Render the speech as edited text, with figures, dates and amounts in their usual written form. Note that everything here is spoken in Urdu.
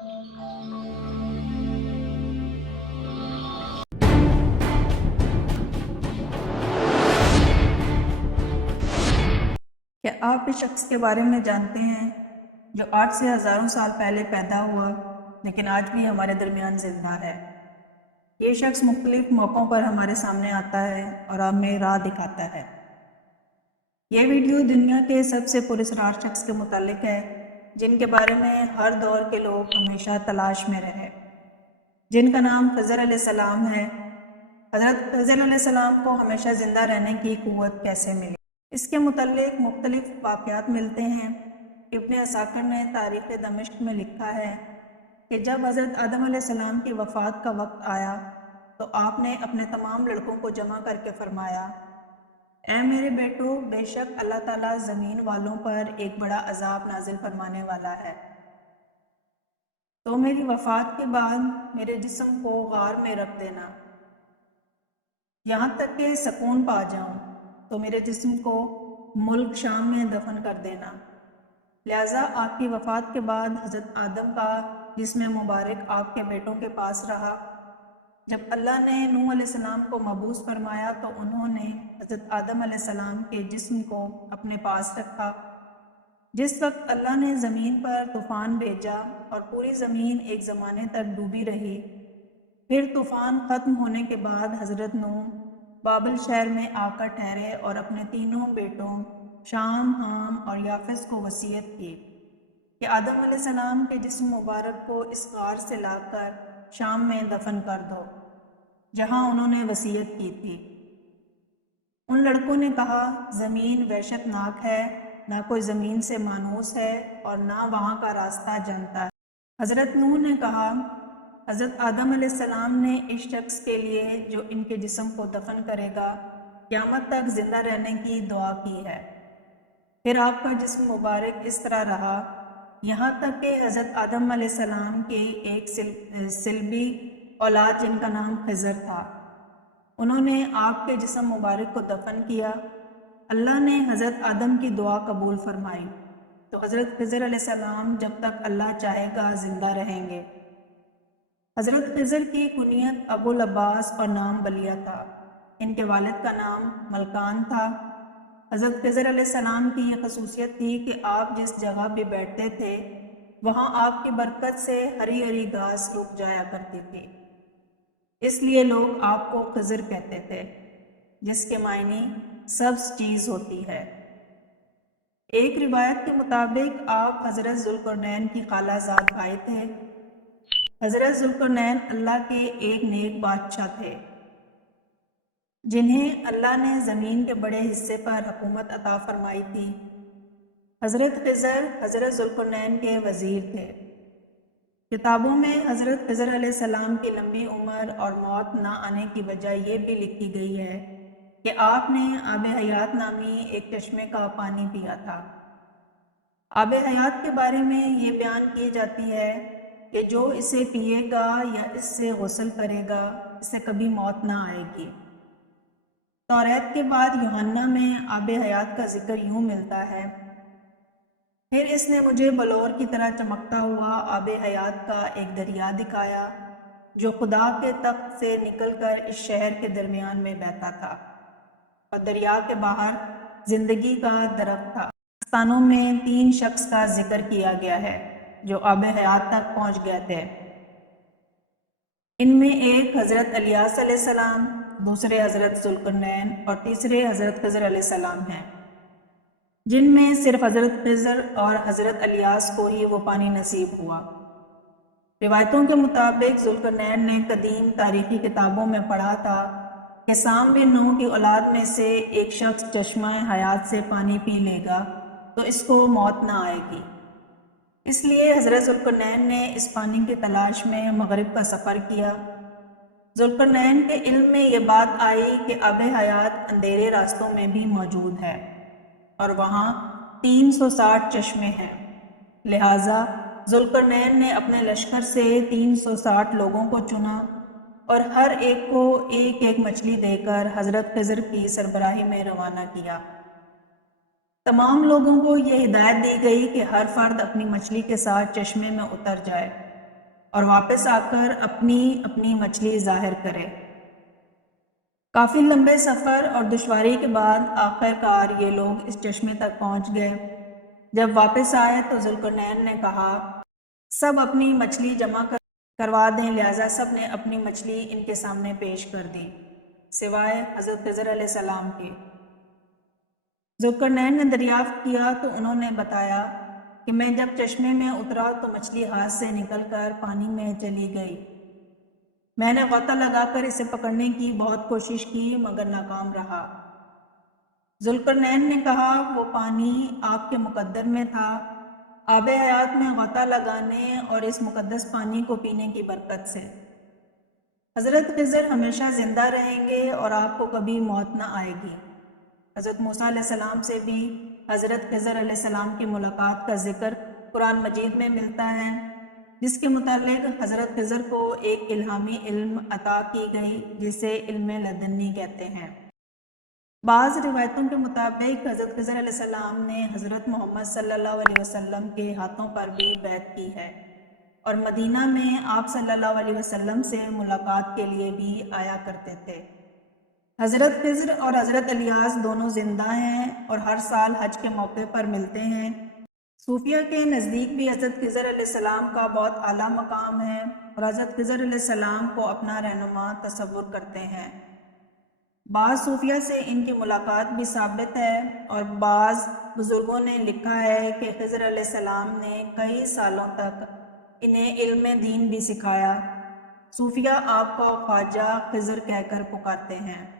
کیا آپ اس شخص کے بارے میں جانتے ہیں جو آج سے ہزاروں سال پہلے پیدا ہوا لیکن آج بھی ہمارے درمیان زندہ ہے؟ یہ شخص مختلف موقعوں پر ہمارے سامنے آتا ہے اور ہمیں راہ دکھاتا ہے۔ یہ ویڈیو دنیا کے سب سے پراسرار شخص کے متعلق ہے جن کے بارے میں ہر دور کے لوگ ہمیشہ تلاش میں رہے، جن کا نام خضر علیہ السلام ہے۔ حضرت خضر علیہ السلام کو ہمیشہ زندہ رہنے کی قوت کیسے ملی؟ اس کے متعلق مختلف واقعات ملتے ہیں۔ ابن عساکر نے تاریخ دمشق میں لکھا ہے کہ جب حضرت آدم علیہ السلام کی وفات کا وقت آیا تو آپ نے اپنے تمام لڑکوں کو جمع کر کے فرمایا، اے میرے بیٹو، بے شک اللہ تعالیٰ زمین والوں پر ایک بڑا عذاب نازل فرمانے والا ہے، تو میری وفات کے بعد میرے جسم کو غار میں رکھ دینا، یہاں تک کہ سکون پا جاؤں، تو میرے جسم کو ملک شام میں دفن کر دینا۔ لہٰذا آپ کی وفات کے بعد حضرت آدم کا جسم مبارک آپ کے بیٹوں کے پاس رہا۔ جب اللہ نے نوح علیہ السلام کو مبعوث فرمایا تو انہوں نے حضرت آدم علیہ السلام کے جسم کو اپنے پاس رکھا۔ جس وقت اللہ نے زمین پر طوفان بھیجا اور پوری زمین ایک زمانے تک ڈوبی رہی، پھر طوفان ختم ہونے کے بعد حضرت نوح بابل شہر میں آ کر ٹھہرے اور اپنے تینوں بیٹوں شام، حام اور یافس کو وصیت کی کہ آدم علیہ السلام کے جسم مبارک کو اس غار سے لا کر شام میں دفن کر دو جہاں انہوں نے وصیت کی تھی۔ ان لڑکوں نے کہا، زمین وحشت ناک ہے، نہ کوئی زمین سے مانوس ہے اور نہ وہاں کا راستہ جانتا ہے۔ حضرت نوح نے کہا، حضرت آدم علیہ السلام نے اس شخص کے لیے جو ان کے جسم کو دفن کرے گا قیامت تک زندہ رہنے کی دعا کی ہے۔ پھر آپ کا جسم مبارک اس طرح رہا یہاں تک کہ حضرت آدم علیہ السلام کی ایک سلبی اولاد جن کا نام خضر تھا، انہوں نے آپ کے جسم مبارک کو دفن کیا۔ اللہ نے حضرت آدم کی دعا قبول فرمائی تو حضرت خضر علیہ السلام جب تک اللہ چاہے گا زندہ رہیں گے۔ حضرت خضر کی کنیت ابو العباس اور نام بلیہ تھا۔ ان کے والد کا نام ملکان تھا۔ حضرت خضر علیہ السلام کی یہ خصوصیت تھی کہ آپ جس جگہ بھی بیٹھتے تھے وہاں آپ کی برکت سے ہری ہری گھاس رک جایا کرتی تھی، اس لیے لوگ آپ کو خضر کہتے تھے، جس کے معنی سبز چیز ہوتی ہے۔ ایک روایت کے مطابق آپ حضرت ذوالقرنین کی خالہ زاد بھائی تھے۔ حضرت ذوالقرنین اللہ کے ایک نیک بادشاہ تھے جنہیں اللہ نے زمین کے بڑے حصے پر حکومت عطا فرمائی تھی۔ حضرت خضر حضرت ذوالقرنین کے وزیر تھے۔ کتابوں میں حضرت خضر علیہ السلام کی لمبی عمر اور موت نہ آنے کی وجہ یہ بھی لکھی گئی ہے کہ آپ نے آب حیات نامی ایک چشمے کا پانی پیا تھا۔ آب حیات کے بارے میں یہ بیان کی جاتی ہے کہ جو اسے پیے گا یا اس سے غسل کرے گا اسے کبھی موت نہ آئے گی۔ توریت کے بعد یوحنا میں آب حیات کا ذکر یوں ملتا ہے، پھر اس نے مجھے بلور کی طرح چمکتا ہوا آب حیات کا ایک دریا دکھایا جو خدا کے تخت سے نکل کر اس شہر کے درمیان میں بہتا تھا، اور دریا کے باہر زندگی کا درخت تھا۔ داستانوں میں 3 شخص کا ذکر کیا گیا ہے جو آب حیات تک پہنچ گئے تھے۔ ان میں ایک حضرت الیاس علیہ السلام، دوسرے حضرت ذوالقرنین اور تیسرے حضرت خضر علیہ السلام ہیں، جن میں صرف حضرت خضر اور حضرت الیاس کو ہی وہ پانی نصیب ہوا۔ روایتوں کے مطابق ذوالقرنین نے قدیم تاریخی کتابوں میں پڑھا تھا کہ سام بن نوح کی اولاد میں سے ایک شخص چشمہ حیات سے پانی پی لے گا تو اس کو موت نہ آئے گی۔ اس لیے حضرت ذوالقرنین نے اس پانی کی تلاش میں مغرب کا سفر کیا۔ ذوالقرنین کے علم میں یہ بات آئی کہ آب حیات اندھیرے راستوں میں بھی موجود ہے اور وہاں 360 چشمے ہیں۔ لہٰذا ذوالقرنین نے اپنے لشکر سے 360 لوگوں کو چنا اور ہر ایک کو ایک ایک مچھلی دے کر حضرت خضر کی سربراہی میں روانہ کیا۔ تمام لوگوں کو یہ ہدایت دی گئی کہ ہر فرد اپنی مچھلی کے ساتھ چشمے میں اتر جائے اور واپس آ کر اپنی اپنی مچھلی ظاہر کرے۔ کافی لمبے سفر اور دشواری کے بعد آخر کار یہ لوگ اس چشمے تک پہنچ گئے۔ جب واپس آئے تو ذوالقرنین نے کہا، سب اپنی مچھلی جمع کروا دیں، لہٰذا سب نے اپنی مچھلی ان کے سامنے پیش کر دی، سوائے حضرت خضر علیہ السلام کے۔ ذوالقرنین نے دریافت کیا تو انہوں نے بتایا کہ میں جب چشمے میں اترا تو مچھلی ہاتھ سے نکل کر پانی میں چلی گئی۔ میں نے غوطہ لگا کر اسے پکڑنے کی بہت کوشش کی مگر ناکام رہا۔ ذوالقرنین نے کہا، وہ پانی آپ کے مقدر میں تھا، آب حیات میں غوطہ لگانے اور اس مقدس پانی کو پینے کی برکت سے۔ حضرت خضر ہمیشہ زندہ رہیں گے اور آپ کو کبھی موت نہ آئے گی۔ حضرت موسیٰ علیہ السلام سے بھی حضرت خضر علیہ السلام کی ملاقات کا ذکر قرآن مجید میں ملتا ہے، جس کے متعلق حضرت خضر کو ایک الہامی علم عطا کی گئی جسے علم لدنی کہتے ہیں۔ بعض روایتوں کے مطابق حضرت خضر علیہ السلام نے حضرت محمد صلی اللہ علیہ وسلم کے ہاتھوں پر بھی بیعت کی ہے اور مدینہ میں آپ صلی اللہ علیہ وسلم سے ملاقات کے لیے بھی آیا کرتے تھے۔ حضرت خضر اور حضرت الیاس دونوں زندہ ہیں اور ہر سال حج کے موقع پر ملتے ہیں۔ صوفیہ کے نزدیک بھی حضرت خضر علیہ السلام کا بہت اعلیٰ مقام ہے اور حضرت خضر علیہ السلام کو اپنا رہنما تصور کرتے ہیں۔ بعض صوفیہ سے ان کی ملاقات بھی ثابت ہے اور بعض بزرگوں نے لکھا ہے کہ خضر علیہ السلام نے کئی سالوں تک انہیں علم دین بھی سکھایا۔ صوفیہ آپ کو خواجہ خضر کہہ کر پکارتے ہیں۔